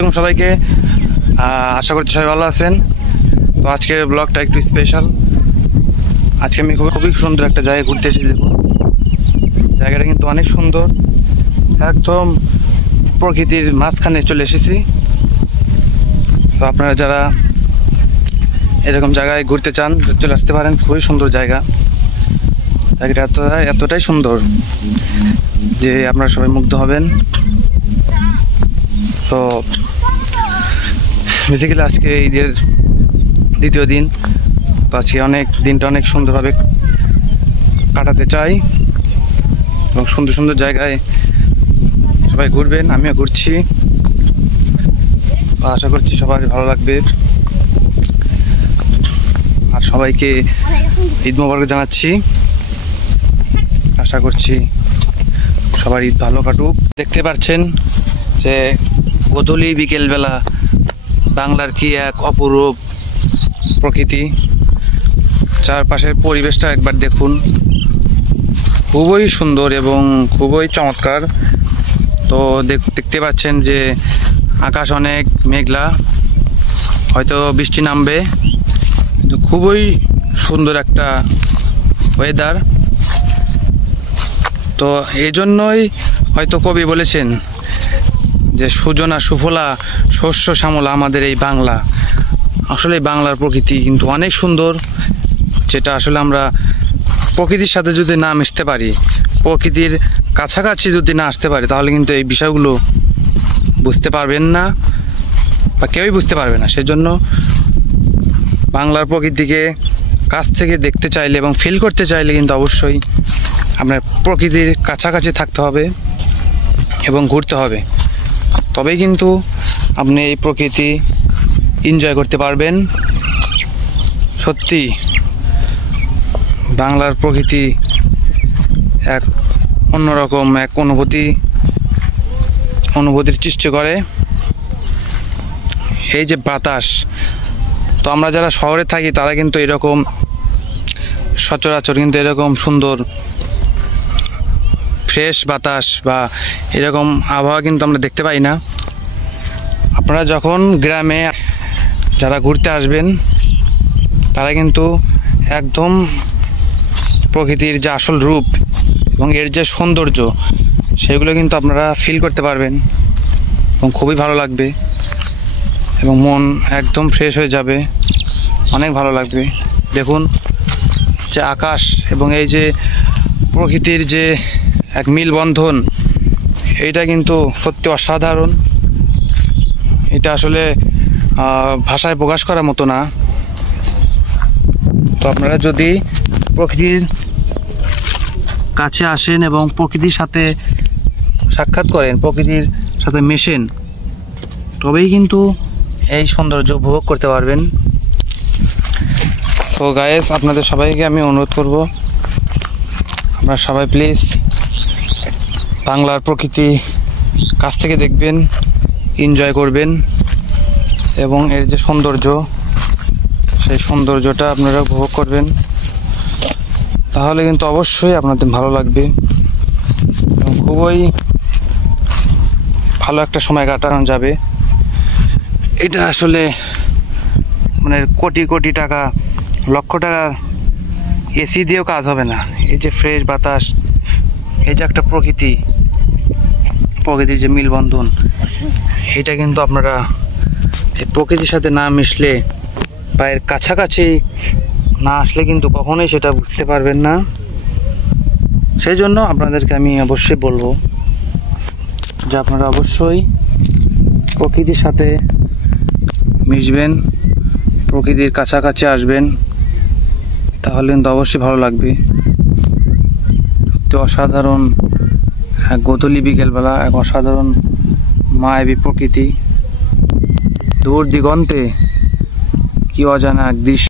সবাইকে আশা করছি সবাই ভালো আছেন। তো আজকের ব্লগটা একটু স্পেশাল। আজকে আমি খুবই সুন্দর একটা জায়গায় ঘুরতে এসেছি। দেখুন জায়গাটা কিন্তু অনেক সুন্দর, একদম প্রকৃতির মাঝখানে চলে এসেছি। তো আপনারা যারা এরকম জায়গায় ঘুরতে চান চলে আসতে পারেন। খুবই সুন্দর জায়গা, জায়গাটা এতটাই সুন্দর যে আপনারা সবাই মুগ্ধ হবেন। তো বেসিক্যালি আজকে ঈদের দ্বিতীয় দিন, তো আজকে দিনটা অনেক সুন্দরভাবে কাটাতে চাই এবং সুন্দর সুন্দর জায়গায় সবাই ঘুরবেন, আমিও ঘুরছি। আশা করছি সবার ভালো লাগবে আর সবাইকে ঈদ মোবারক জানাচ্ছি। আশা করছি সবার ঈদ ভালো কাটুক। দেখতে পাচ্ছেন যে গোধূলি বিকেলবেলা বাংলার কি এক অপরূপ প্রকৃতি। চারপাশের পরিবেশটা একবার দেখুন, খুবই সুন্দর এবং খুবই চমৎকার। তো দেখতে পাচ্ছেন যে আকাশ অনেক মেঘলা, হয়তো বৃষ্টি নামবে, কিন্তু খুবই সুন্দর একটা ওয়েদার। তো এই জন্যই হয়তো কবি বলেছেন যে সুজনা সুফলা শস্য শ্যামলা আমাদের এই বাংলা। আসলে বাংলার প্রকৃতি কিন্তু অনেক সুন্দর, যেটা আসলে আমরা প্রকৃতির সাথে যদি না মিশতে পারি, প্রকৃতির কাছাকাছি যদি না আসতে পারি, তাহলে কিন্তু এই বিষয়গুলো বুঝতে পারবেন না বা কেউই বুঝতে পারবে না। সেজন্য বাংলার প্রকৃতিকে কাছ থেকে দেখতে চাইলে এবং ফিল করতে চাইলে কিন্তু অবশ্যই আপনার প্রকৃতির কাছাকাছি থাকতে হবে এবং ঘুরতে হবে, তবেই কিন্তু আপনি এই প্রকৃতি এনজয় করতে পারবেন। সত্যি বাংলার প্রকৃতি এক অন্যরকম এক অনুভূতির সৃষ্টি করে। এই যে বাতাস, তো আমরা যারা শহরে থাকি তারা কিন্তু এরকম সচরাচর কিন্তু এরকম সুন্দর ফ্রেশ বাতাস বা এরকম আবহাওয়া কিন্তু আমরা দেখতে পাই না। আপনারা যখন গ্রামে যারা ঘুরতে আসবেন তারা কিন্তু একদম প্রকৃতির যে আসল রূপ এবং এর যে সৌন্দর্য সেগুলো কিন্তু আপনারা ফিল করতে পারবেন এবং খুবই ভালো লাগবে এবং মন একদম ফ্রেশ হয়ে যাবে, অনেক ভালো লাগবে। দেখুন যে আকাশ এবং এই যে প্রকৃতির যে এক মিলবন্ধন, এইটা কিন্তু সত্যি অসাধারণ। এটা আসলে ভাষায় প্রকাশ করার মতো না। তো আপনারা যদি প্রকৃতির কাছে আসেন এবং প্রকৃতির সাথে সাক্ষাৎ করেন, প্রকৃতির সাথে মেশেন, তবেই কিন্তু এই সৌন্দর্য উপভোগ করতে পারবেন। তো গাইস, আপনাদের সবাইকে আমি অনুরোধ করব, আপনারা সবাই প্লিজ বাংলার প্রকৃতি কাছ থেকে দেখবেন, এনজয় করবেন এবং এর যে সৌন্দর্য সেই সৌন্দর্যটা আপনারা উপভোগ করবেন। তাহলে কিন্তু অবশ্যই আপনাদের ভালো লাগবে এবং খুবই ভালো একটা সময় কাটানো যাবে। এটা আসলে মানে কোটি কোটি টাকা, লক্ষ টাকা এসি দিয়েও কাজ হবে না। এই যে ফ্রেশ বাতাস, এই যে একটা প্রকৃতির যে মিলবন্ধন, এটা কিন্তু আপনারা এই প্রকৃতির সাথে না মিশলে বা এর কাছাকাছি না আসলে কিন্তু কখনোই সেটা বুঝতে পারবেন না। সেই জন্য আপনাদেরকে আমি অবশ্যই বলবো যে আপনারা অবশ্যই প্রকৃতির সাথে মিশবেন, প্রকৃতির কাছাকাছি আসবেন, তাহলে কিন্তু অবশ্যই ভালো লাগবে। তো অসাধারণ এক গোধূলি বিকেলবেলা, এক অসাধারণ মায়াবী প্রকৃতি, দূর দিগন্তে কি অজানা এক দৃশ্য।